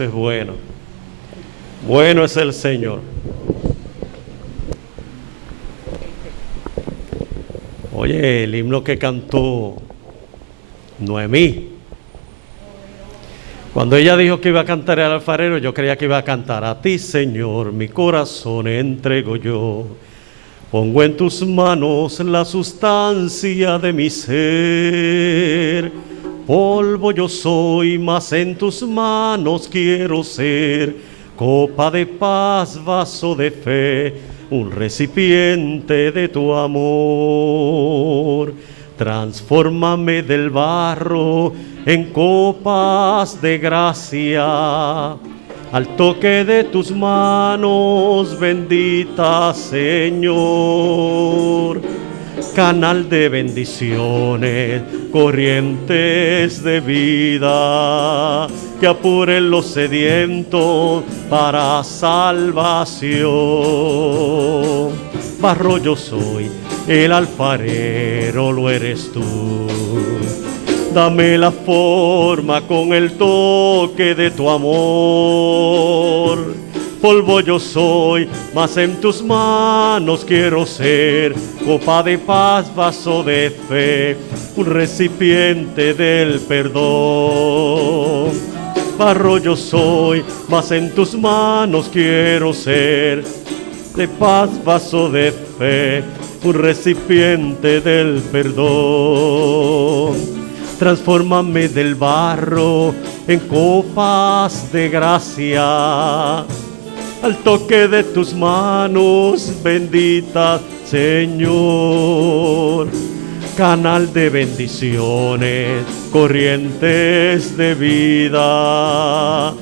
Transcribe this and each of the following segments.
Dios es bueno. Bueno es el Señor. Oye, el himno que cantó Noemí. Cuando ella dijo que iba a cantar al alfarero, yo creía que iba a cantar: a ti, Señor, mi corazón entrego yo. Pongo en tus manos la sustancia de mi ser. Polvo yo soy, mas en tus manos quiero ser. Copa de paz, vaso de fe, un recipiente de tu amor. Transfórmame del barro en copas de gracia, al toque de tus manos, bendita Señor. Canal de bendiciones, corrientes de vida, que apuren los sedientos para salvación. Barro yo soy, el alfarero lo eres tú. Dame la forma con el toque de tu amor. Polvo yo soy, mas en tus manos quiero ser. Copa de paz, vaso de fe, un recipiente del perdón. Barro yo soy, mas en tus manos quiero ser. De paz, vaso de fe, un recipiente del perdón. Transfórmame del barro en copas de gracia, al toque de tus manos, bendita Señor. Canal de bendiciones, corrientes de vida,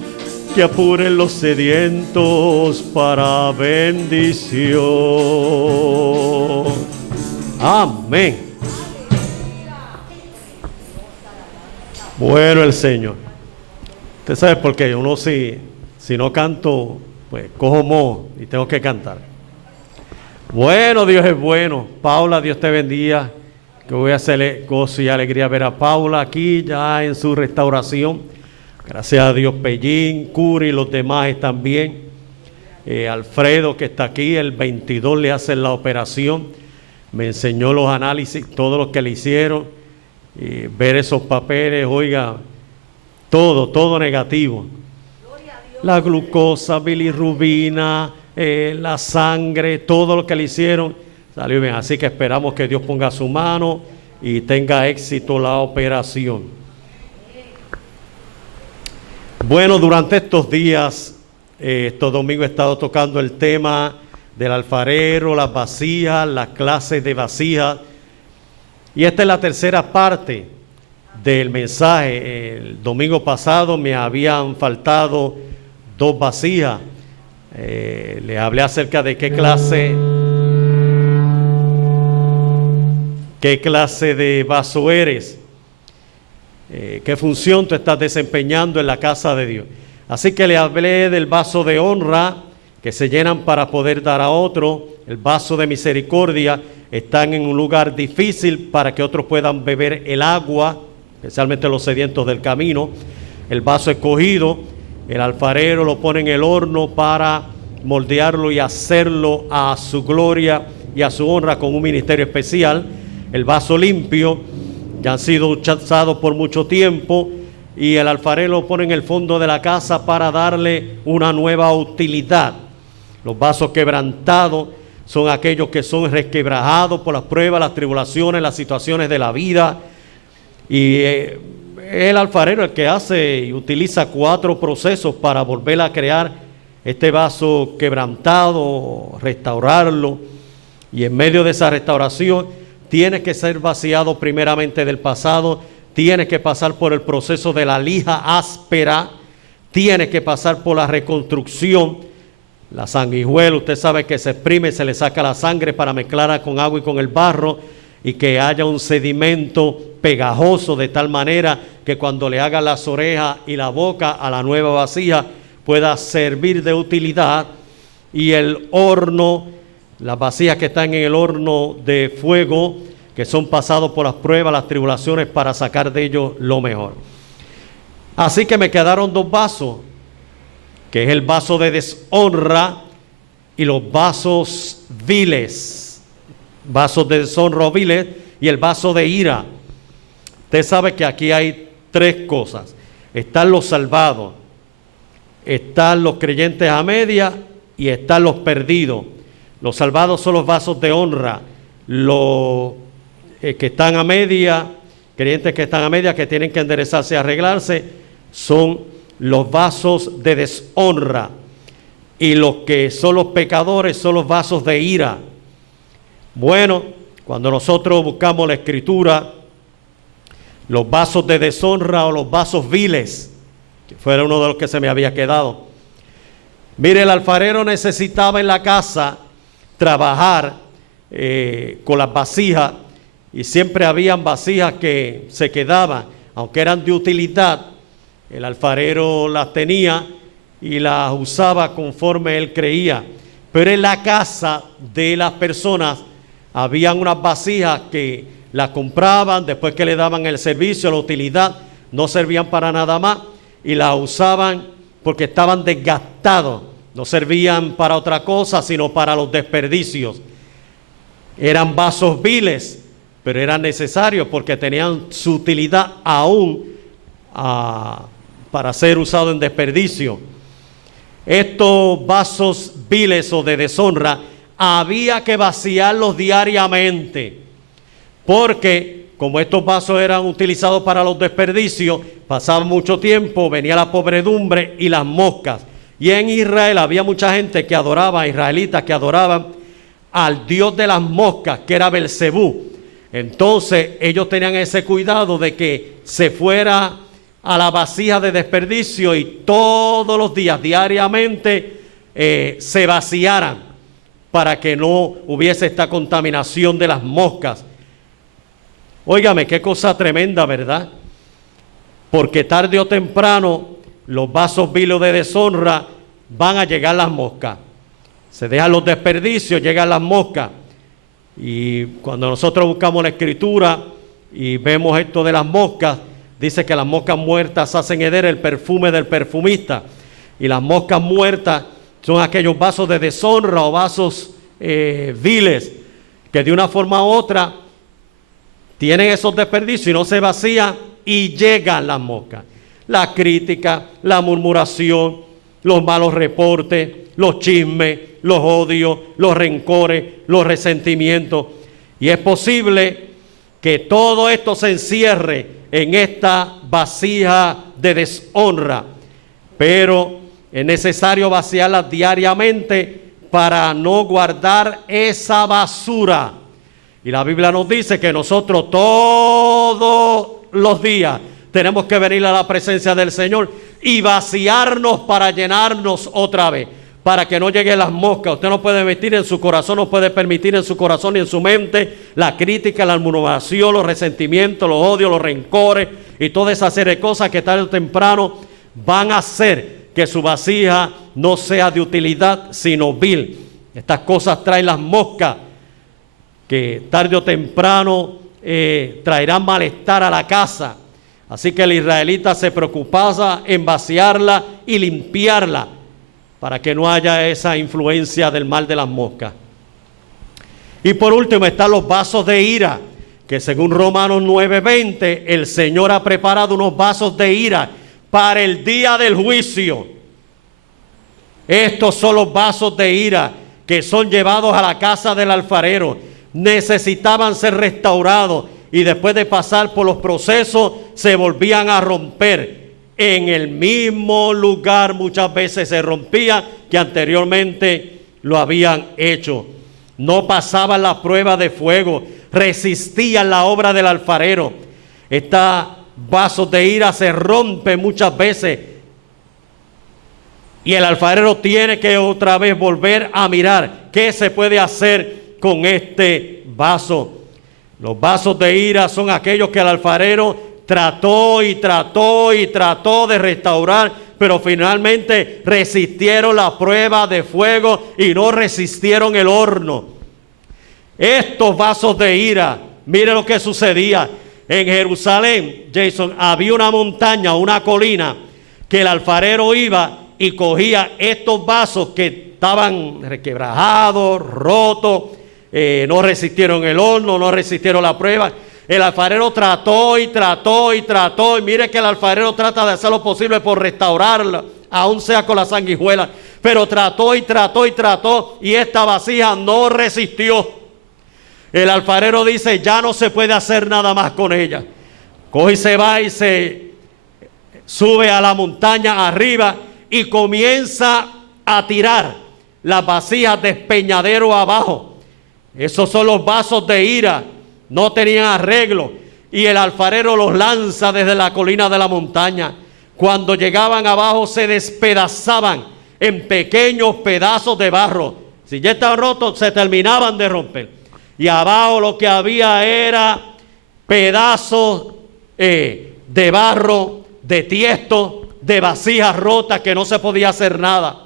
que apuren los sedientos para bendición. Amén. Bueno el Señor. Usted sabe por qué uno si no canto, pues cojo moho y tengo que cantar. Bueno, Dios es bueno. Paula, Dios te bendiga. Que voy a hacerle gozo y alegría ver a Paula aquí ya en su restauración. Gracias a Dios, Pellín, Curi y los demás están bien. Alfredo, que está aquí, el 22 le hacen la operación. Me enseñó los análisis, todo lo que le hicieron. Ver esos papeles, oiga, todo negativo. La glucosa, bilirrubina, la sangre, todo lo que le hicieron salió bien. Así que esperamos que Dios ponga su mano y tenga éxito la operación. Bueno, durante estos días, estos domingos he estado tocando el tema del alfarero, las vasijas, las clases de vasijas. Y esta es la tercera parte del mensaje. El domingo pasado me habían faltado 2 vasijas. Le hablé acerca de qué clase de vaso eres, qué función tú estás desempeñando en la casa de Dios. Así que le hablé del vaso de honra, que se llenan para poder dar a otro, el vaso de misericordia. Están en un lugar difícil para que otros puedan beber el agua, especialmente los sedientos del camino. El vaso escogido, el alfarero lo pone en el horno para moldearlo y hacerlo a su gloria y a su honra con un ministerio especial. El vaso limpio, ya han sido usados por mucho tiempo, y el alfarero lo pone en el fondo de la casa para darle una nueva utilidad. Los vasos quebrantados son aquellos que son resquebrajados por las pruebas, las tribulaciones, las situaciones de la vida. Y el alfarero el que hace y utiliza 4 procesos para volver a crear este vaso quebrantado, restaurarlo. Y en medio de esa restauración tiene que ser vaciado primeramente del pasado, tiene que pasar por el proceso de la lija áspera, tiene que pasar por la reconstrucción. La sanguijuela, usted sabe que se exprime, se le saca la sangre para mezclarla con agua y con el barro, y que haya un sedimento pegajoso de tal manera que cuando le haga las orejas y la boca a la nueva vasija pueda servir de utilidad. Y el horno, las vasijas que están en el horno de fuego, que son pasados por las pruebas, las tribulaciones, para sacar de ellos lo mejor. Así que me quedaron 2 vasos. que es el vaso de deshonra, y los vasos viles, vasos de deshonra o viles, y el vaso de ira. Usted sabe que aquí hay tres cosas. Están los salvados, están los creyentes a media y están los perdidos. Los salvados son los vasos de honra. Los que están a media, creyentes que están a media, que tienen que enderezarse y arreglarse, son los vasos de deshonra. Y los que son los pecadores son los vasos de ira. Bueno, cuando nosotros buscamos la Escritura, los vasos de deshonra o los vasos viles, que fuera uno de los que se me había quedado. Mire, el alfarero necesitaba en la casa trabajar con las vasijas, y siempre habían vasijas que se quedaban, aunque eran de utilidad, el alfarero las tenía y las usaba conforme él creía. Pero en la casa de las personas habían unas vasijas que las compraban después que le daban el servicio, la utilidad, no servían para nada más y las usaban porque estaban desgastados, no servían para otra cosa sino para los desperdicios. Eran vasos viles, pero eran necesarios porque tenían su utilidad aún para ser usados en desperdicio. Estos vasos viles o de deshonra había que vaciarlos diariamente, porque como estos vasos eran utilizados para los desperdicios, pasaba mucho tiempo, venía la podredumbre y las moscas. Y en Israel había mucha gente que adoraba, israelitas que adoraban al dios de las moscas, que era Belcebú. Entonces ellos tenían ese cuidado de que se fuera a la vasija de desperdicio y todos los días, diariamente, se vaciaran para que no hubiese esta contaminación de las moscas. Óigame, qué cosa tremenda, ¿verdad? Porque tarde o temprano los vasos viles de deshonra van a llegar las moscas. Se dejan los desperdicios, llegan las moscas. Y cuando nosotros buscamos la Escritura y vemos esto de las moscas, dice que las moscas muertas hacen heder el perfume del perfumista. Y las moscas muertas son aquellos vasos de deshonra o vasos viles que de una forma u otra tienen esos desperdicios y no se vacían y llegan las moscas. La crítica, la murmuración, los malos reportes, los chismes, los odios, los rencores, los resentimientos. Y es posible que todo esto se encierre en esta vasija de deshonra, pero es necesario vaciarlas diariamente para no guardar esa basura. Y la Biblia nos dice que nosotros todos los días tenemos que venir a la presencia del Señor y vaciarnos para llenarnos otra vez, para que no lleguen las moscas. Usted no puede meter en su corazón, no puede permitir en su corazón y en su mente la crítica, la murmuración, los resentimientos, los odios, los rencores y toda esa serie de cosas que tarde o temprano van a hacer que su vasija no sea de utilidad sino vil. Estas cosas traen las moscas que tarde o temprano traerán malestar a la casa. Así que el israelita se preocupaba en vaciarla y limpiarla para que no haya esa influencia del mal de las moscas. Y por último están los vasos de ira, que según Romanos 9:20, el Señor ha preparado unos vasos de ira para el día del juicio. Estos son los vasos de ira que son llevados a la casa del alfarero. Necesitaban ser restaurados y después de pasar por los procesos se volvían a romper. En el mismo lugar muchas veces se rompía que anteriormente lo habían hecho. No pasaban la prueba de fuego, resistían la obra del alfarero. Estos vasos de ira se rompen muchas veces y el alfarero tiene que otra vez volver a mirar qué se puede hacer con este vaso. Los vasos de ira son aquellos que el alfarero trató y trató y trató de restaurar, pero finalmente resistieron la prueba de fuego y no resistieron el horno. Estos vasos de ira, mire lo que sucedía. En Jerusalén, Jason, había una montaña, una colina, que el alfarero iba y cogía estos vasos que estaban requebrajados, rotos, no resistieron el horno, no resistieron la prueba. El alfarero trató y trató y trató, y mire que el alfarero trata de hacer lo posible por restaurarla, aún sea con la sanguijuela, pero trató y trató y trató, y esta vasija no resistió. El alfarero dice, ya no se puede hacer nada más con ella. Coge y se va y se sube a la montaña arriba y comienza a tirar las vasijas de despeñadero abajo. Esos son los vasos de ira, no tenían arreglo, y el alfarero los lanza desde la colina de la montaña. Cuando llegaban abajo se despedazaban en pequeños pedazos de barro. Si ya estaban rotos, se terminaban de romper. Y abajo lo que había era pedazos de barro, de tiesto, de vasijas rotas que no se podía hacer nada.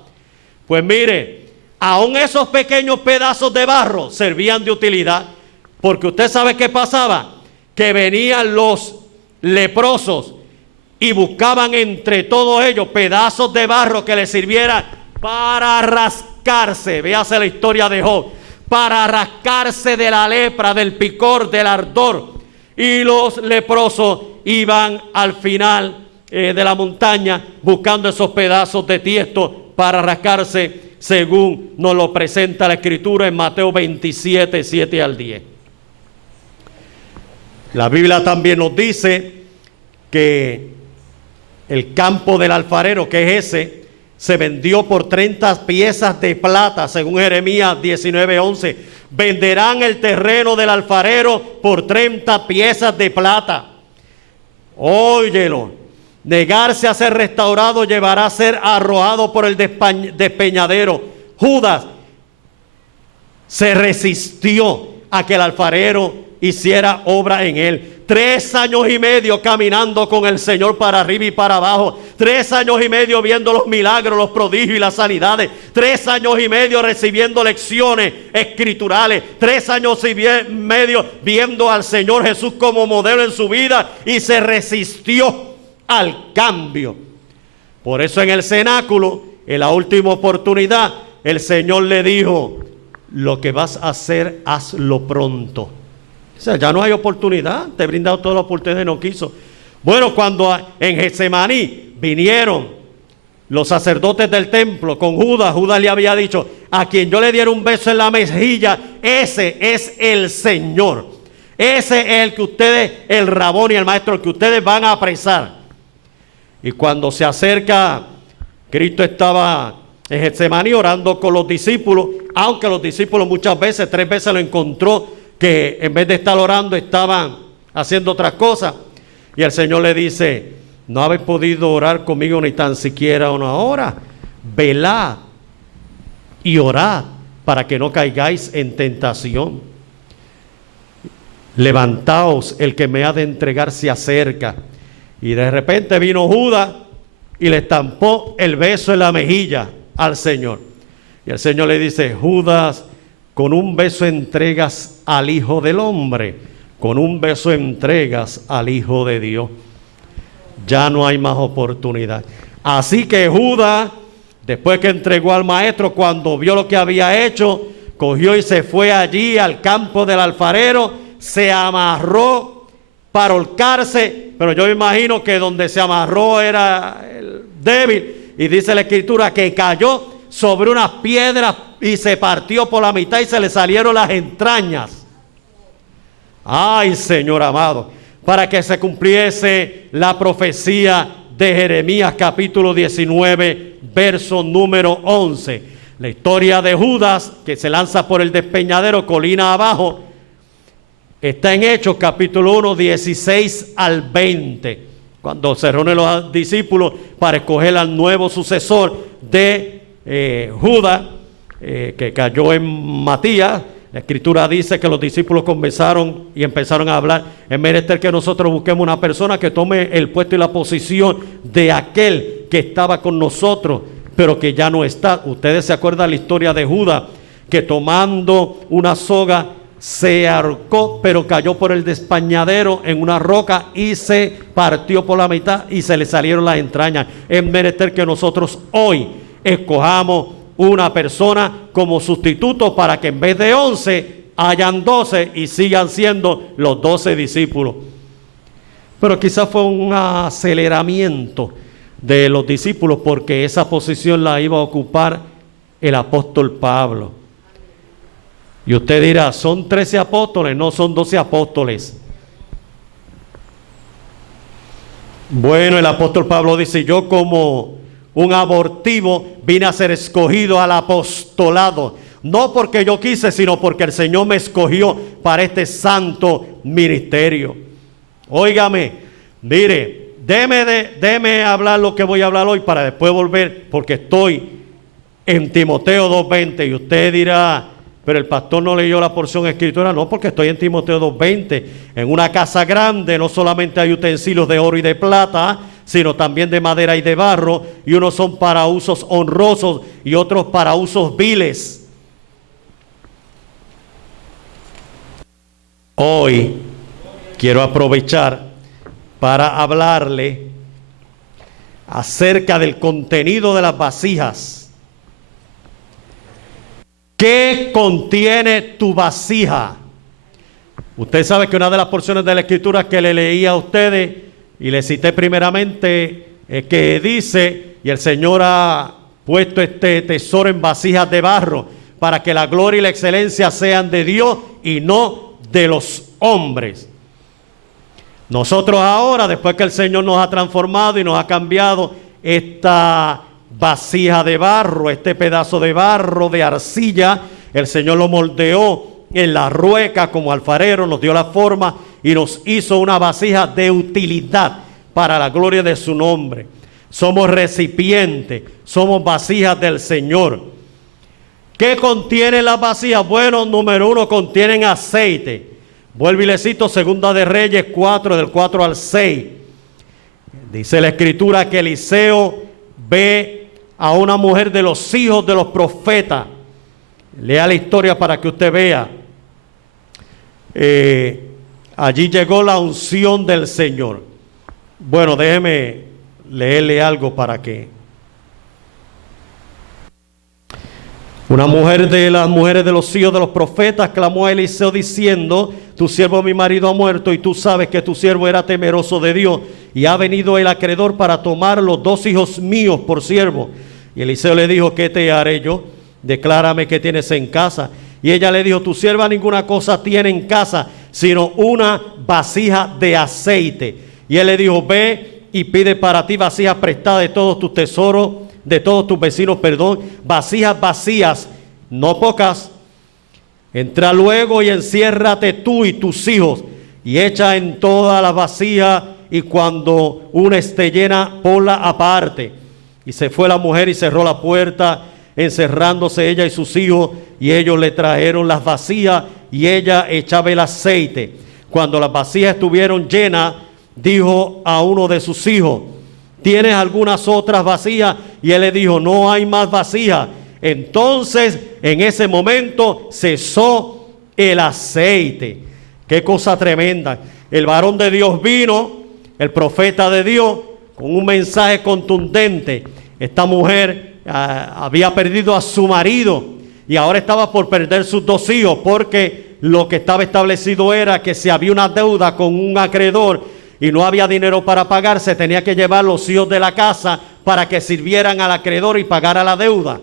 Pues mire, aún esos pequeños pedazos de barro servían de utilidad, porque usted sabe qué pasaba, que venían los leprosos y buscaban entre todos ellos pedazos de barro que les sirvieran para rascarse. Véase la historia de Job, para rascarse de la lepra, del picor, del ardor. Y los leprosos iban al final de la montaña buscando esos pedazos de tiesto para rascarse, según nos lo presenta la Escritura en Mateo 27, 7 al 10. La Biblia también nos dice que el campo del alfarero, que es ese, se vendió por 30 piezas de plata, según Jeremías 19:11. Venderán el terreno del alfarero por 30 piezas de plata. Óyelo, negarse a ser restaurado llevará a ser arrojado por el despeñadero. Judas se resistió a que el alfarero hiciera obra en él. 3 años y medio caminando con el Señor para arriba y para abajo. 3 años y medio viendo los milagros, los prodigios y las sanidades. 3 años y medio recibiendo lecciones escriturales. 3 años y medio viendo al Señor Jesús como modelo en su vida, y se resistió al cambio. Por eso en el cenáculo, en la última oportunidad, el Señor le dijo: lo que vas a hacer, hazlo pronto. O sea, ya no hay oportunidad, te he brindado toda la oportunidad y no quiso. Bueno, cuando en Getsemaní vinieron los sacerdotes del templo con Judas, Judas le había dicho: a quien yo le diera un beso en la mejilla, ese es el Señor. Ese es el que ustedes, el Rabón y el maestro, que ustedes van a apresar. Y cuando se acerca, Cristo estaba en Getsemaní orando con los discípulos, aunque los discípulos muchas veces, 3 veces lo encontró que en vez de estar orando estaban haciendo otras cosas. Y el Señor le dice: no habéis podido orar conmigo ni tan siquiera una hora. Velad y orad para que no caigáis en tentación. Levantaos, el que me ha de entregar se acerca. Y de repente vino Judas y le estampó el beso en la mejilla al Señor. Y el Señor le dice: Judas, con un beso entregas al Hijo del Hombre, con un beso entregas al Hijo de Dios. Ya no hay más oportunidad. Así que Judas, después que entregó al maestro, cuando vio lo que había hecho, cogió y se fue allí al campo del alfarero, se amarró para ahorcarse, pero yo imagino que donde se amarró era el débil, y dice la Escritura que cayó sobre unas piedras y se partió por la mitad y se le salieron las entrañas. Ay, Señor amado, para que se cumpliese la profecía de Jeremías capítulo 19, verso número 11. La historia de Judas, que se lanza por el despeñadero colina abajo, está en Hechos capítulo 1, 16 al 20, cuando se reúnen los discípulos para escoger al nuevo sucesor de Judas, que cayó en Matías. La Escritura dice que los discípulos comenzaron y empezaron a hablar: es menester que nosotros busquemos una persona que tome el puesto y la posición de aquel que estaba con nosotros, pero que ya no está. Ustedes se acuerdan la historia de Judas, que tomando una soga se ahorcó, pero cayó por el despeñadero en una roca y se partió por la mitad y se le salieron las entrañas. Es menester que nosotros hoy escojamos una persona como sustituto para que en vez de 11 hayan 12 y sigan siendo los 12 discípulos. Pero quizás fue un aceleramiento de los discípulos porque esa posición la iba a ocupar el apóstol Pablo. Y usted dirá, ¿son 13 apóstoles? No, son 12 apóstoles. Bueno, el apóstol Pablo dice, yo como un abortivo vine a ser escogido al apostolado. No porque yo quise, sino porque el Señor me escogió para este santo ministerio. Óigame, mire, déme hablar lo que voy a hablar hoy para después volver, porque estoy en Timoteo 2:20 y usted dirá, pero el pastor no leyó la porción escritura. No, porque estoy en Timoteo 2:20. En una casa grande no solamente hay utensilios de oro y de plata, sino también de madera y de barro, y unos son para usos honrosos y otros para usos viles. Hoy quiero aprovechar para hablarle acerca del contenido de las vasijas. ¿Qué contiene tu vasija? Usted sabe que una de las porciones de la escritura que le leí a ustedes y le cité primeramente que dice, y el Señor ha puesto este tesoro en vasijas de barro para que la gloria y la excelencia sean de Dios y no de los hombres. Nosotros ahora, después que el Señor nos ha transformado y nos ha cambiado esta vasija de barro, este pedazo de barro, de arcilla, el Señor lo moldeó en la rueca como alfarero, nos dio la forma y nos hizo una vasija de utilidad para la gloria de su nombre. Somos recipientes, somos vasijas del Señor. ¿Qué contienen las vasijas? Bueno, número 1, contienen aceite. Vuelvo y le cito Segunda de Reyes 4, del 4 al 6. Dice la escritura que Eliseo ve a una mujer de los hijos de los profetas. Lea la historia para que usted vea. Allí llegó la unción del Señor. Bueno, déjeme leerle algo para que... Una mujer de las mujeres de los hijos de los profetas clamó a Eliseo diciendo, tu siervo mi marido ha muerto y tú sabes que tu siervo era temeroso de Dios y ha venido el acreedor para tomar los 2 hijos míos por siervo. Y Eliseo le dijo, ¿qué te haré yo? Declárame qué tienes en casa. Y ella le dijo, tu sierva ninguna cosa tiene en casa, sino una vasija de aceite. Y él le dijo, ve y pide para ti vasijas prestadas de todos tus tesoros, de todos tus vecinos, vasijas vacías, no pocas. Entra luego y enciérrate tú y tus hijos, y echa en todas las vasijas, y cuando una esté llena, ponla aparte. Y se fue la mujer y cerró la puerta, encerrándose ella y sus hijos, y ellos le trajeron las vasijas, y ella echaba el aceite. Cuando las vasijas estuvieron llenas, dijo a uno de sus hijos, ¿tienes algunas otras vasijas? Y él le dijo, no hay más vasijas. Entonces, en ese momento, cesó el aceite. Qué cosa tremenda. El varón de Dios vino, el profeta de Dios, con un mensaje contundente. Esta mujer había perdido a su marido y ahora estaba por perder sus 2 hijos, porque lo que estaba establecido era que si había una deuda con un acreedor y no había dinero para pagar, se tenía que llevar los hijos de la casa para que sirvieran al acreedor y pagara la deuda.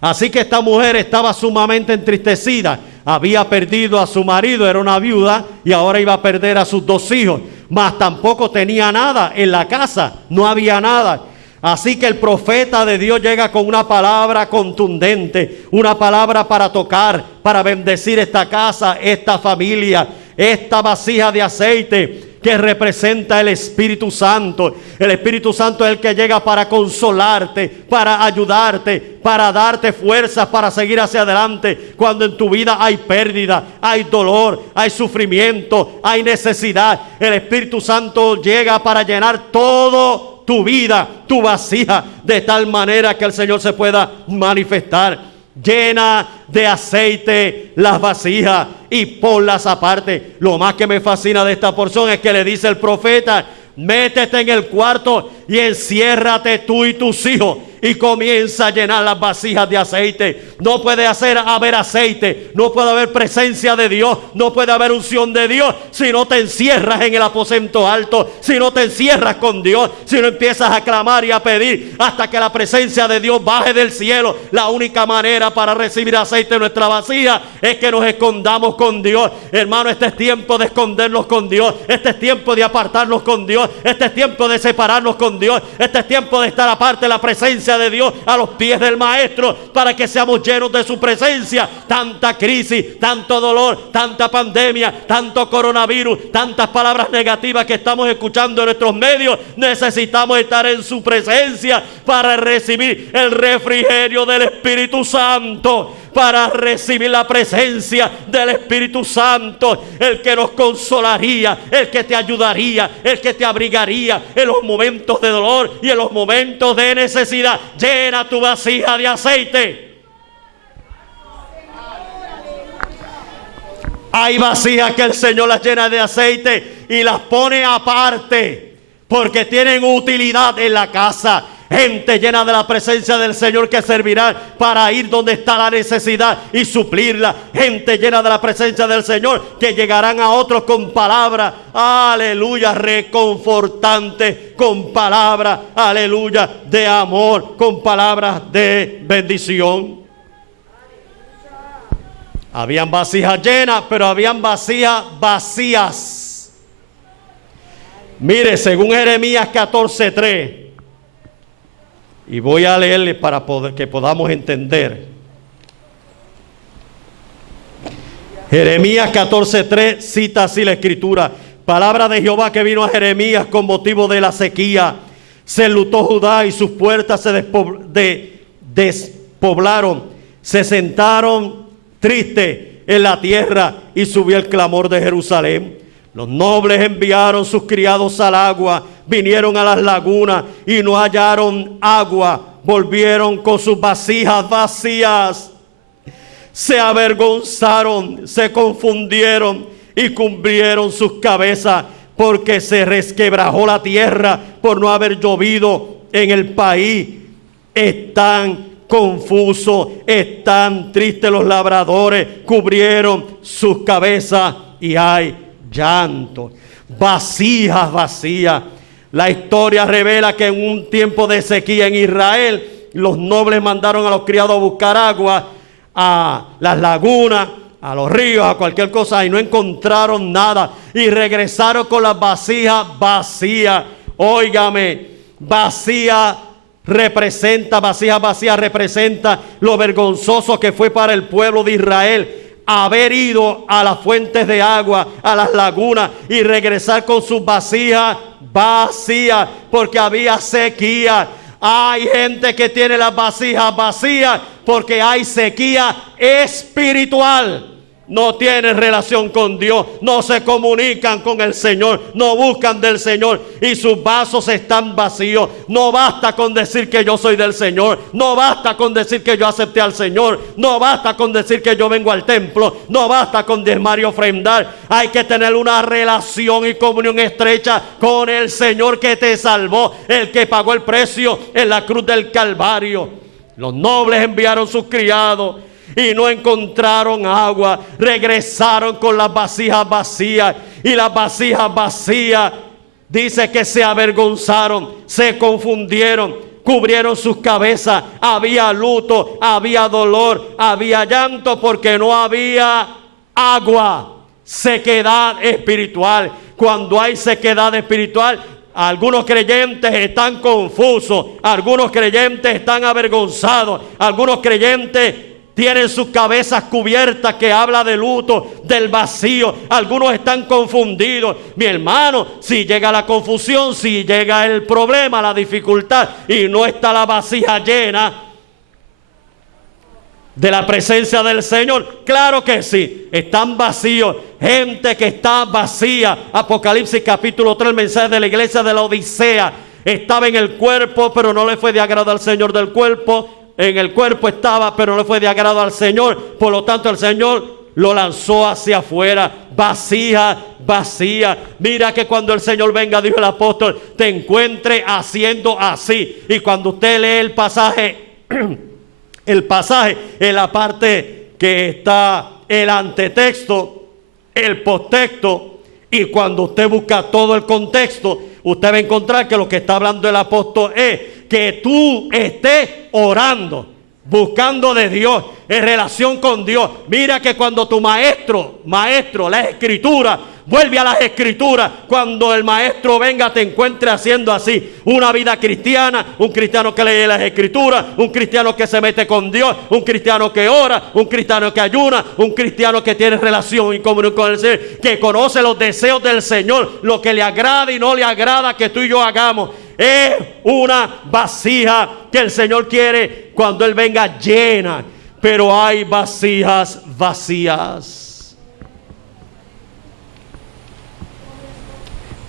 Así que esta mujer estaba sumamente entristecida. Había perdido a su marido, era una viuda, y ahora iba a perder a sus 2 hijos. Mas tampoco tenía nada en la casa, no había nada. Así que el profeta de Dios llega con una palabra contundente, una palabra para tocar, para bendecir esta casa, esta familia, esta vasija de aceite que representa el Espíritu Santo. El Espíritu Santo es el que llega para consolarte, para ayudarte, para darte fuerzas para seguir hacia adelante. Cuando en tu vida hay pérdida, hay dolor, hay sufrimiento, hay necesidad, el Espíritu Santo llega para llenar todo tu vida, tu vasija, de tal manera que el Señor se pueda manifestar. llena de aceite las vasijas y ponlas aparte. Lo más que me fascina de esta porción es que le dice el profeta: métete en el cuarto y enciérrate tú y tus hijos y comienza a llenar las vasijas de aceite. No puede haber aceite, no puede haber presencia de Dios, no puede haber unción de Dios si no te encierras en el aposento alto, si no te encierras con Dios, si no empiezas a clamar y a pedir hasta que la presencia de Dios baje del cielo. La única manera para recibir aceite en nuestra vasija es que nos escondamos con Dios. Hermano, este es tiempo de escondernos con Dios, este es tiempo de apartarnos con Dios, este es tiempo de separarnos con Dios, este es tiempo de estar aparte de la presencia de Dios, a los pies del Maestro, para que seamos llenos de su presencia. Tanta crisis, tanto dolor, tanta pandemia, tanto coronavirus, tantas palabras negativas que estamos escuchando en nuestros medios. Necesitamos estar en su presencia para recibir el refrigerio del Espíritu Santo, para recibir la presencia del Espíritu Santo, el que nos consolaría, el que te ayudaría, el que te abrigaría en los momentos de dolor y en los momentos de necesidad. Llena tu vasija de aceite. Hay vasijas que el Señor las llena de aceite y las pone aparte porque tienen utilidad en la casa. Gente llena de la presencia del Señor que servirá para ir donde está la necesidad y suplirla. Gente llena de la presencia del Señor que llegarán a otros con palabras, aleluya, reconfortantes, con palabras, aleluya, de amor, con palabras de bendición. Habían vasijas llenas, pero habían vasijas vacías. Mire, según Jeremías 14:3. Y voy a leerle para que podamos entender. Jeremías 14:3 cita así la escritura: palabra de Jehová que vino a Jeremías con motivo de la sequía. Se enlutó Judá y sus puertas se despoblaron. Se sentaron tristes en la tierra y subió el clamor de Jerusalén. Los nobles enviaron sus criados al agua, vinieron a las lagunas y no hallaron agua. Volvieron con sus vasijas vacías. Se avergonzaron, se confundieron y cubrieron sus cabezas, porque se resquebrajó la tierra por no haber llovido en el país. Están confusos, están tristes los labradores, cubrieron sus cabezas y hay llanto. Vasijas vacías. La historia revela que en un tiempo de sequía en Israel, los nobles mandaron a los criados a buscar agua a las lagunas, a los ríos, a cualquier cosa, y no encontraron nada y regresaron con las vasijas vacías. Óigame, vasijas vacía representa lo vergonzoso que fue para el pueblo de Israel haber ido a las fuentes de agua, a las lagunas, y regresar con sus vasijas vacías, porque había sequía. Hay gente que tiene las vasijas vacías porque hay sequía espiritual. No tienen relación con Dios, no se comunican con el Señor, no buscan del Señor y sus vasos están vacíos. No basta con decir que yo soy del Señor, no basta con decir que yo acepté al Señor, no basta con decir que yo vengo al templo, no basta con diezmar y ofrendar. Hay que tener una relación y comunión estrecha con el Señor que te salvó, el que pagó el precio en la cruz del Calvario. Los nobles enviaron sus criados y no encontraron agua. Regresaron con las vasijas vacías. Y las vasijas vacías, dice que se avergonzaron, se confundieron, cubrieron sus cabezas. Había luto, había dolor, había llanto, porque no había agua. Sequedad espiritual. Cuando hay sequedad espiritual, algunos creyentes están confusos, algunos creyentes están avergonzados, algunos creyentes tienen sus cabezas cubiertas, que habla de luto, del vacío. Algunos están confundidos. Mi hermano, si llega la confusión, si llega el problema, la dificultad, y no está la vasija llena de la presencia del Señor, claro que sí, están vacíos. Gente que está vacía. Apocalipsis capítulo 3, el mensaje de la iglesia de la Odisea. Estaba en el cuerpo, pero no le fue de agrado al Señor del cuerpo. en el cuerpo estaba, pero no fue de agrado al Señor. Por lo tanto, el Señor lo lanzó hacia afuera, vasija vacía. Mira que cuando el Señor venga, dijo el apóstol, te encuentre haciendo así. Y cuando usted lee el pasaje, en la parte que está el antetexto, el posttexto, y cuando usted busca todo el contexto, usted va a encontrar que lo que está hablando el apóstol es que tú estés orando, buscando de Dios, en relación con Dios. Mira que cuando tu maestro, la escritura, vuelve a las escrituras, cuando el maestro venga te encuentre haciendo así, una vida cristiana, un cristiano que lee las escrituras, un cristiano que se mete con Dios, un cristiano que ora, un cristiano que ayuna, un cristiano que tiene relación y comunión con el Señor, que conoce los deseos del Señor, lo que le agrada y no le agrada que tú y yo hagamos. Es una vasija que el Señor quiere cuando Él venga llena, pero hay vasijas vacías.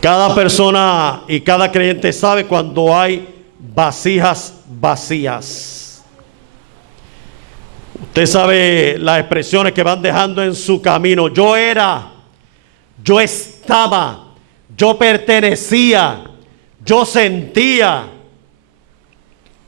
Cada persona y cada creyente sabe cuando hay vasijas vacías. Usted sabe las expresiones que van dejando en su camino. Yo era, yo estaba, yo pertenecía, yo sentía,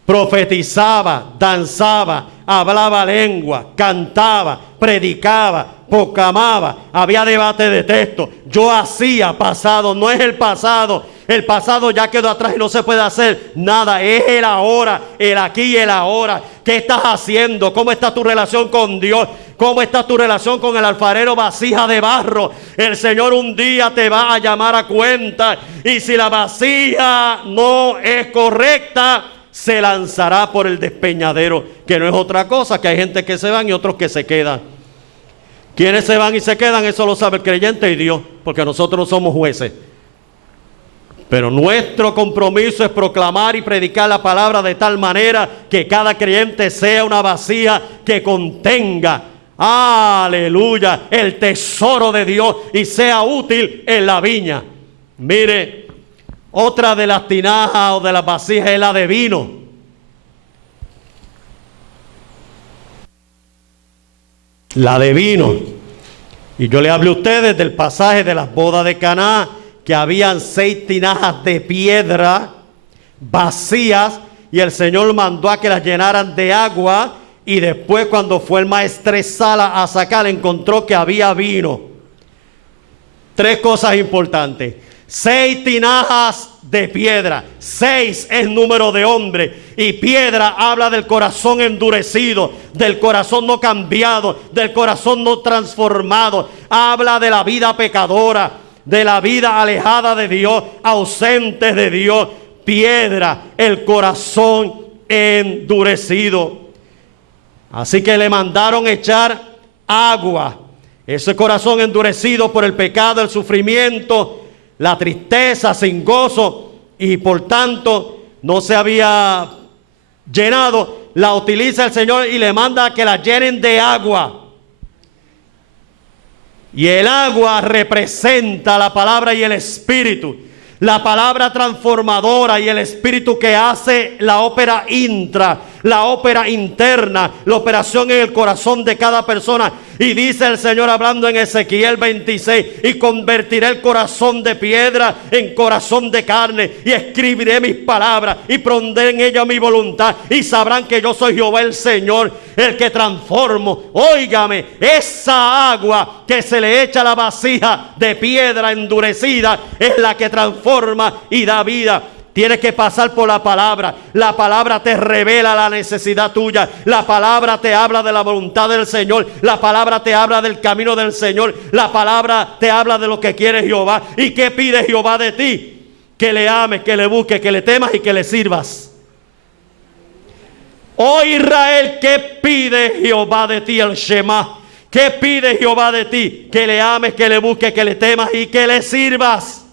profetizaba, danzaba, hablaba lengua, cantaba, predicaba, proclamaba, había debate de texto. Yo hacía pasado, no es el pasado. El pasado ya quedó atrás y no se puede hacer nada. Es el ahora, el aquí y el ahora. ¿Qué estás haciendo? ¿Cómo está tu relación con Dios? ¿Cómo está tu relación con el alfarero vasija de barro? El Señor un día te va a llamar a cuenta. Y si la vasija no es correcta, se lanzará por el despeñadero, que no es otra cosa, que hay gente que se van y otros que se quedan. ¿Quiénes se van y se quedan? Eso lo sabe el creyente y Dios, porque nosotros no somos jueces. Pero nuestro compromiso es proclamar y predicar la palabra de tal manera que cada creyente sea una vasija que contenga, aleluya, el tesoro de Dios y sea útil en la viña. Mire, otra de las tinajas o de las vasijas es la de vino. La de vino. Y yo le hablé a ustedes del pasaje de las bodas de Caná, que habían 6 tinajas de piedra vacías y el Señor mandó a que las llenaran de agua, y después cuando fue el maestresala a sacar encontró que había vino. 3 cosas importantes. 6 tinajas de piedra. 6 es número de hombre. Y piedra habla del corazón endurecido, del corazón no cambiado, del corazón no transformado. Habla de la vida pecadora, de la vida alejada de Dios, ausente de Dios. Piedra, el corazón endurecido. Así que le mandaron echar agua. Ese corazón endurecido por el pecado, el sufrimiento, la tristeza, sin gozo, y por tanto no se había llenado, la utiliza el Señor y le manda a que la llenen de agua. Y el agua representa la palabra y el espíritu. La palabra transformadora y el espíritu que hace la ópera la ópera interna, la operación en el corazón de cada persona. Y dice el Señor hablando en Ezequiel 26, y convertiré el corazón de piedra en corazón de carne, y escribiré mis palabras y pondré en ella mi voluntad, y sabrán que yo soy Jehová el Señor, el que transformo. Óigame, esa agua que se le echa a la vasija de piedra endurecida es la que transforma y da vida. Tienes que pasar por la palabra. La palabra te revela la necesidad tuya. La palabra te habla de la voluntad del Señor. La palabra te habla del camino del Señor. La palabra te habla de lo que quiere Jehová. ¿Y qué pide Jehová de ti? Que le ames, que le busques, que le temas y que le sirvas. Oh Israel, ¿qué pide Jehová de ti? El Shema. ¿Qué pide Jehová de ti? Que le ames, que le busques, que le temas y que le sirvas.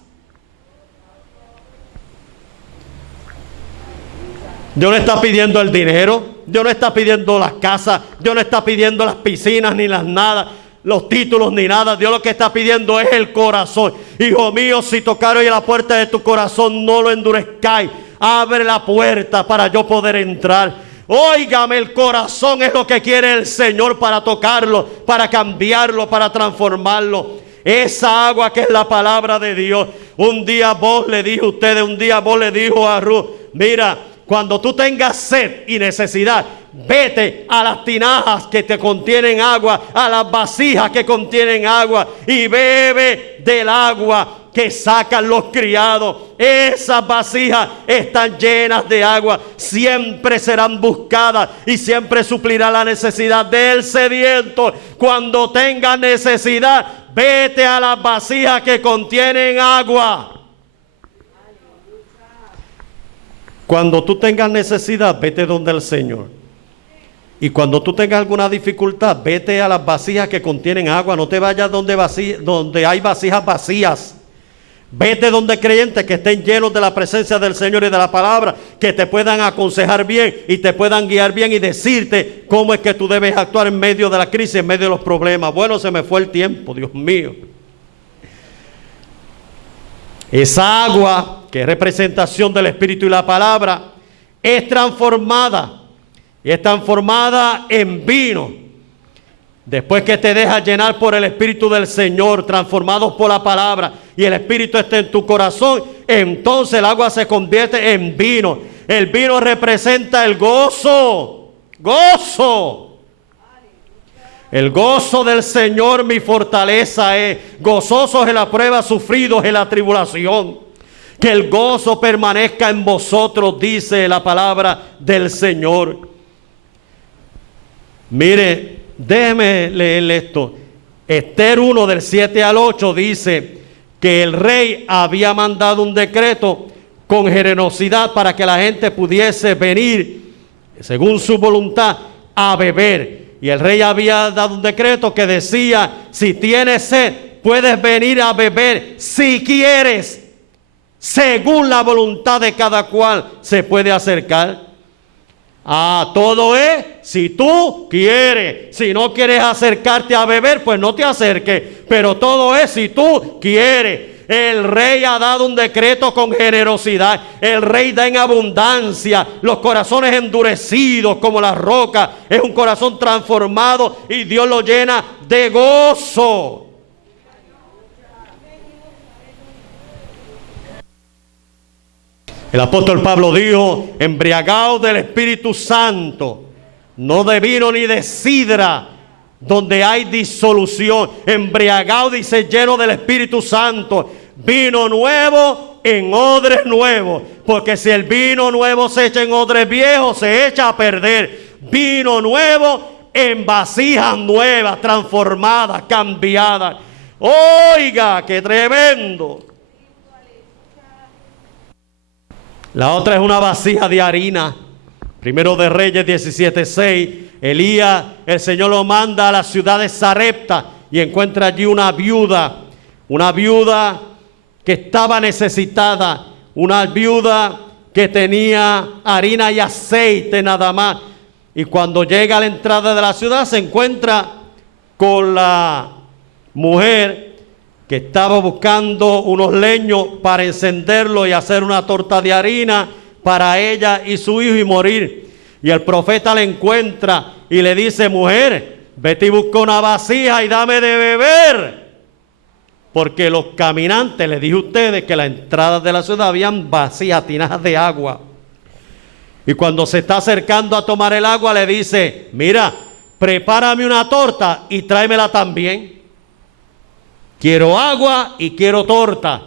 Dios no está pidiendo el dinero, Dios no está pidiendo las casas, Dios no está pidiendo las piscinas ni las nada, los títulos ni nada. Dios lo que está pidiendo es el corazón. Hijo mío, si tocar hoy la puerta de tu corazón, no lo endurezcáis. Abre la puerta para yo poder entrar. Óigame, el corazón es lo que quiere el Señor para tocarlo, para cambiarlo, para transformarlo. Esa agua que es la palabra de Dios. Un día vos le dijo a ustedes, un día vos le dijo a Ruth, mira, cuando tú tengas sed y necesidad, vete a las tinajas que te contienen agua, a las vasijas que contienen agua y bebe del agua que sacan los criados. Esas vasijas están llenas de agua, siempre serán buscadas y siempre suplirá la necesidad del sediento. Cuando tengas necesidad, vete a las vasijas que contienen agua. Cuando tú tengas necesidad, vete donde el Señor. Y cuando tú tengas alguna dificultad, vete a las vasijas que contienen agua. No te vayas donde hay vasijas vacías. Vete donde creyentes que estén llenos de la presencia del Señor y de la palabra, que te puedan aconsejar bien y te puedan guiar bien y decirte cómo es que tú debes actuar en medio de la crisis, en medio de los problemas. Bueno, se me fue el tiempo, Dios mío. Esa agua, que es representación del Espíritu y la palabra, es transformada. Y es transformada en vino. Después que te dejas llenar por el Espíritu del Señor, transformados por la palabra, y el Espíritu está en tu corazón, entonces el agua se convierte en vino. El vino representa el gozo. ¡Gozo! El gozo del Señor mi fortaleza es. Gozosos en la prueba, sufridos en la tribulación. Que el gozo permanezca en vosotros, dice la palabra del Señor. Mire, déjeme leer esto. Ester 1 del 7 al 8 dice que el rey había mandado un decreto con generosidad para que la gente pudiese venir, según su voluntad, a beber. Y el rey había dado un decreto que decía, si tienes sed, puedes venir a beber si quieres. Según la voluntad de cada cual se puede acercar. Todo es si tú quieres. Si no quieres acercarte a beber, pues no te acerques. Pero todo es si tú quieres. El rey ha dado un decreto con generosidad. El rey da en abundancia. Los corazones endurecidos como la roca es un corazón transformado y Dios lo llena de gozo. El apóstol Pablo dijo, embriagados del Espíritu Santo, no de vino ni de sidra, donde hay disolución. Embriagados, dice, lleno del Espíritu Santo, vino nuevo en odres nuevos, porque si el vino nuevo se echa en odres viejos, se echa a perder. Vino nuevo en vasijas nuevas, transformadas, cambiadas. Oiga, qué tremendo. La otra es una vasija de harina. Primero de Reyes 17:6. Elías, el Señor lo manda a la ciudad de Sarepta y encuentra allí una viuda que estaba necesitada, una viuda que tenía harina y aceite nada más. Y cuando llega a la entrada de la ciudad se encuentra con la mujer que estaba buscando unos leños para encenderlo y hacer una torta de harina para ella y su hijo y morir. Y el profeta la encuentra y le dice, mujer, vete y busca una vasija y dame de beber. Porque los caminantes, les dije a ustedes que las entradas de la ciudad habían vasijas, tinajas de agua. Y cuando se está acercando a tomar el agua le dice, mira, prepárame una torta y tráemela también. Quiero agua y quiero torta.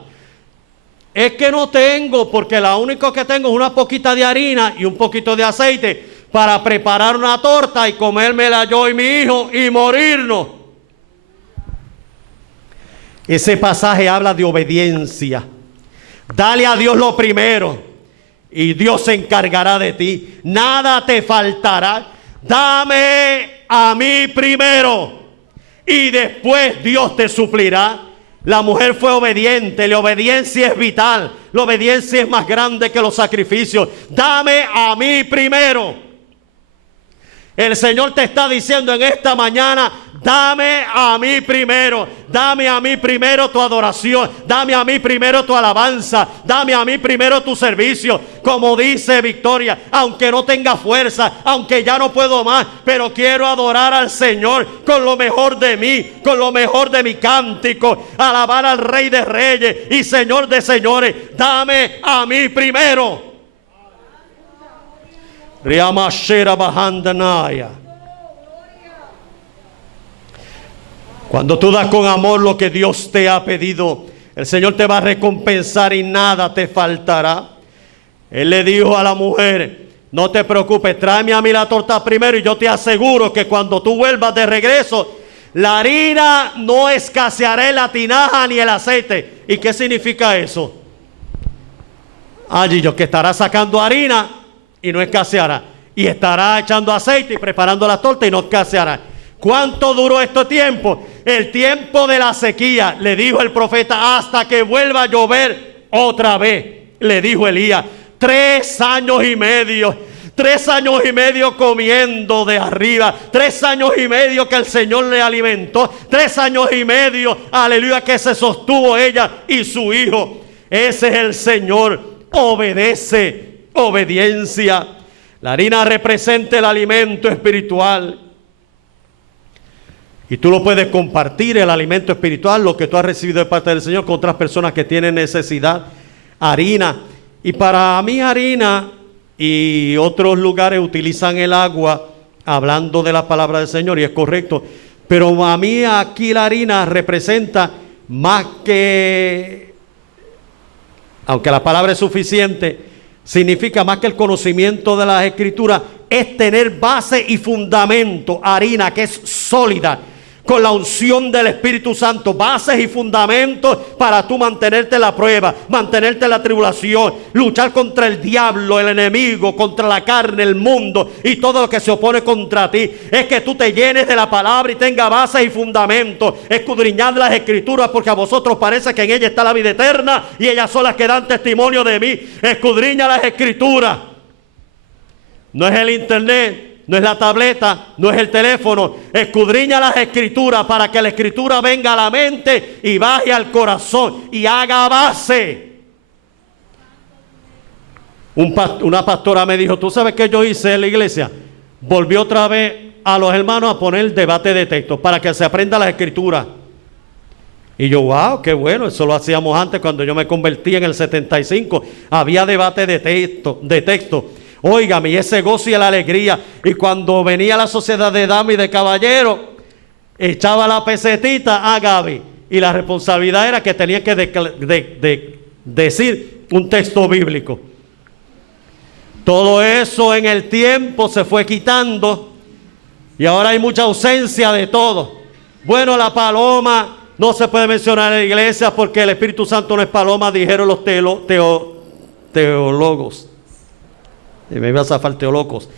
Es que no tengo, porque la única que tengo es una poquita de harina y un poquito de aceite para preparar una torta y comérmela yo y mi hijo y morirnos. Ese pasaje habla de obediencia. Dale a Dios lo primero y Dios se encargará de ti. Nada te faltará. Dame a mí primero y después Dios te suplirá. La mujer fue obediente. La obediencia es vital. La obediencia es más grande que los sacrificios. Dame a mí primero. El Señor te está diciendo en esta mañana: dame a mí primero, dame a mí primero tu adoración, dame a mí primero tu alabanza, dame a mí primero tu servicio. Como dice Victoria, aunque no tenga fuerza, aunque ya no puedo más, pero quiero adorar al Señor con lo mejor de mí, con lo mejor de mi cántico, alabar al Rey de Reyes y Señor de Señores. Dame a mí primero. Riamashera Bahandanaya. Cuando tú das con amor lo que Dios te ha pedido, el Señor te va a recompensar y nada te faltará. Él le dijo a la mujer: no te preocupes, tráeme a mí la torta primero y yo te aseguro que cuando tú vuelvas de regreso, la harina no escaseará en la tinaja ni el aceite. ¿Y qué significa eso? Allí yo que estará sacando harina y no escaseará, y estará echando aceite y preparando la torta y no escaseará. ¿Cuánto duró este tiempo? El tiempo de la sequía, le dijo el profeta, hasta que vuelva a llover otra vez, le dijo Elías. 3 años y medio. 3 años y medio comiendo de arriba. 3 años y medio que el Señor le alimentó. 3 años y medio, aleluya, que se sostuvo ella y su hijo. Ese es el Señor. Obedece, obediencia. La harina representa el alimento espiritual. Y tú lo puedes compartir, el alimento espiritual, lo que tú has recibido de parte del Señor, con otras personas que tienen necesidad. Harina. Y para mí harina, y otros lugares utilizan el agua hablando de la palabra del Señor, y es correcto. Pero a mí aquí la harina representa más que, aunque la palabra es suficiente, significa más que el conocimiento de las Escrituras, es tener base y fundamento. Harina que es sólida, con la unción del Espíritu Santo, bases y fundamentos para tú mantenerte en la prueba, mantenerte en la tribulación, luchar contra el diablo, el enemigo, contra la carne, el mundo y todo lo que se opone contra ti. Es que tú te llenes de la palabra y tengas bases y fundamentos. Escudriñad las Escrituras, porque a vosotros parece que en ella está la vida eterna y ellas son las que dan testimonio de mí. Escudriña las Escrituras. No es el internet, no es la tableta, no es el teléfono. Escudriña las Escrituras para que la Escritura venga a la mente y baje al corazón y haga base. Una pastora me dijo: ¿tú sabes qué yo hice en la iglesia? Volvió otra vez a los hermanos a poner debate de texto para que se aprenda las Escrituras. Y yo, wow, qué bueno, eso lo hacíamos antes cuando yo me convertí en el 75. Había debate de texto. Óigame, y ese gozo y la alegría. Y cuando venía la sociedad de damas y de caballeros, echaba la pesetita a Gaby. Y la responsabilidad era que tenía que decir un texto bíblico. Todo eso en el tiempo se fue quitando. Y ahora hay mucha ausencia de todo. Bueno, la paloma no se puede mencionar en la iglesia porque el Espíritu Santo no es paloma, dijeron los teólogos. Y me iba a zafar teólogos.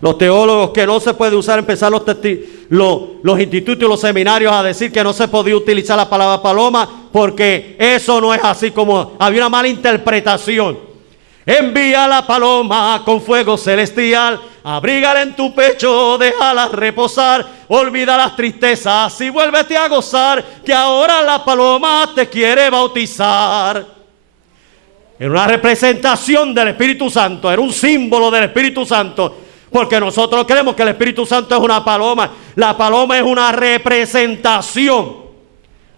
Los teólogos, que no se puede usar, empezar los institutos y los seminarios a decir que no se podía utilizar la palabra paloma, porque eso no es así, como había una mala interpretación. Envía la paloma con fuego celestial, abrígala en tu pecho, déjala reposar, olvida las tristezas y vuélvete a gozar, que ahora la paloma te quiere bautizar. Era una representación del Espíritu Santo, era un símbolo del Espíritu Santo, porque nosotros creemos que el Espíritu Santo es una paloma. La paloma es una representación.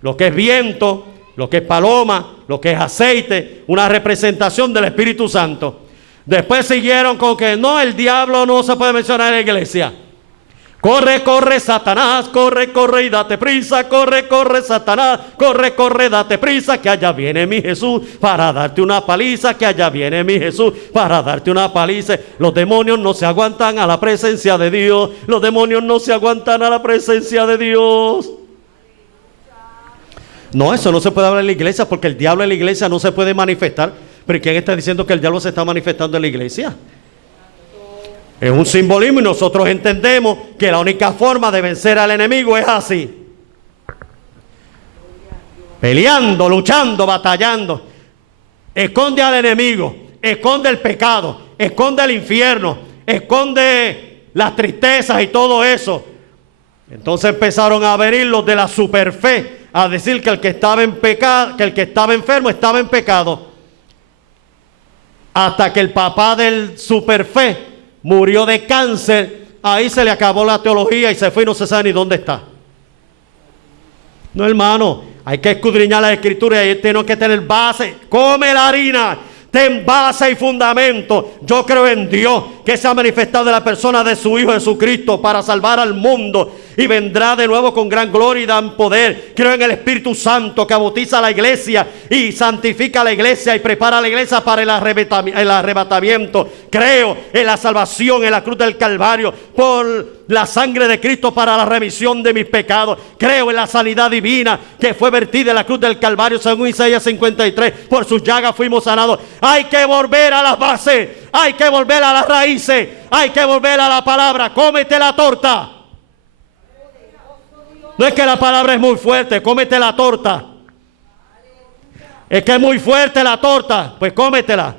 Lo que es viento, lo que es paloma, lo que es aceite, una representación del Espíritu Santo. Después siguieron con que no, el diablo no se puede mencionar en la iglesia. Corre, corre, Satanás, corre, corre y date prisa, corre, corre, Satanás, corre, corre, date prisa, que allá viene mi Jesús para darte una paliza, que allá viene mi Jesús para darte una paliza. Los demonios no se aguantan a la presencia de Dios, los demonios no se aguantan a la presencia de Dios. No, eso no se puede hablar en la iglesia, porque el diablo en la iglesia no se puede manifestar. Pero ¿quién está diciendo que el diablo se está manifestando en la iglesia? Es un simbolismo y nosotros entendemos que la única forma de vencer al enemigo es así. Peleando, luchando, batallando. Esconde al enemigo, esconde el pecado, esconde el infierno, esconde las tristezas y todo eso. Entonces empezaron a venir los de la superfe a decir que el que estaba en pecado, que el que estaba enfermo estaba en pecado. Hasta que el papá del superfe murió de cáncer, ahí se le acabó la teología y se fue y no se sabe ni dónde está. No, hermano, hay que escudriñar la escritura y tenemos que tener base. Come la harina, ten base y fundamento. Yo creo en Dios, que se ha manifestado en la persona de su Hijo Jesucristo para salvar al mundo y vendrá de nuevo con gran gloria y gran poder. Creo en el Espíritu Santo que bautiza a la iglesia y santifica a la iglesia y prepara a la iglesia para el arrebatamiento. Creo en la salvación en la cruz del Calvario por la sangre de Cristo para la remisión de mis pecados. Creo en la sanidad divina que fue vertida en la cruz del Calvario según Isaías 53. Por sus llagas fuimos sanados. Hay que volver a las bases, hay que volver a las raíces, hay que volver a la palabra. Cómete la torta. No es que la palabra es muy fuerte, cómete la torta. Es que es muy fuerte la torta, pues cómetela.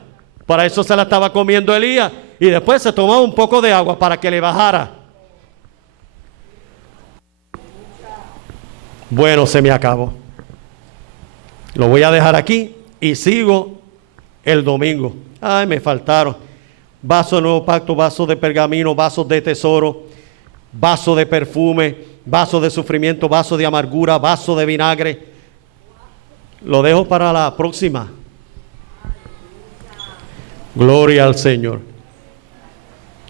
Para eso se la estaba comiendo Elías y después se tomaba un poco de agua para que le bajara. Bueno, se me acabó. Lo voy a dejar aquí y sigo el domingo. Ay, me faltaron vasos de nuevo pacto, vasos de pergamino, vasos de tesoro, vasos de perfume, vasos de sufrimiento, vasos de amargura, vasos de vinagre. Lo dejo para la próxima. Gloria al Señor.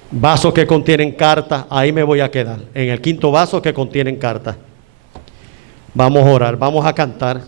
Vasos que contienen cartas, ahí me voy a quedar. En el quinto vaso que contienen cartas. Vamos a orar, vamos a cantar.